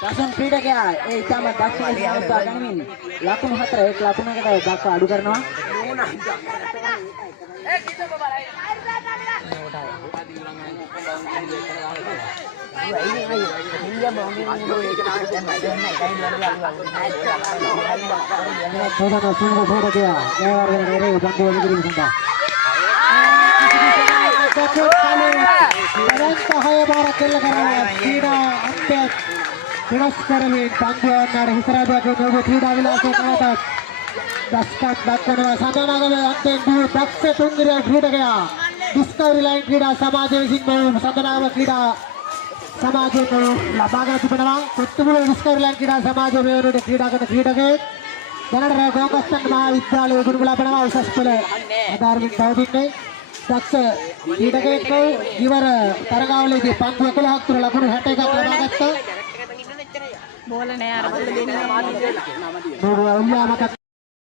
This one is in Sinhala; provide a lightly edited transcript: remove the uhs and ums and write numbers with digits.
Langsung ක්‍රීඩකයා ඒ ඉතාම දක්ෂ ලෙස නවත්වා ගනිමින් ලකුණු 4 එක් ලකුණකට දක්වා අඩු කරනවා. ප්‍රධාන සුන්දර ක්‍රීඩකයා ජයවර්ධන රේ පන්දු වදිරින් සඳහා හය බාරක් කෙල්ල කරනවා ක්‍රීඩා අන්තයක් වෙනස් කරමින් පන්දුවන්නට හිතරාදයක් නොව ක්‍රීඩා විලාසයේ නැවතත් දස්කම් දක්වනවා සඳනාගම අන්තයෙන් දුර දක්ෂ තුන්ගිරිය ක්‍රීඩකයා ඩිස්කවරි ලයින් ක්‍රීඩා සමාජය විසින් සඳනාගම ක්‍රීඩා සමාජයෙන් ලබාගෙන තිබෙනවා කොත්තුමුල ඩිස්කවරි ලයින් ක්‍රීඩා සමාජය මෙවරට ක්‍රීඩා කරන ක්‍රීඩකයෙක් දැනට ගෝකස්තන් මහා විද්‍යාලයේ ගුණ ලබනවා උසස් පෙළ ආධාරමින් පවතින්නේ දක්ෂ ක්‍රීඩකයෙක් ඉවර තරගාවලියේදී පන්දු 11ක් තුර ලකුණු 61ක් ලබාගත්තා. බෝල නෑ අර බෝල දෙන්නේ.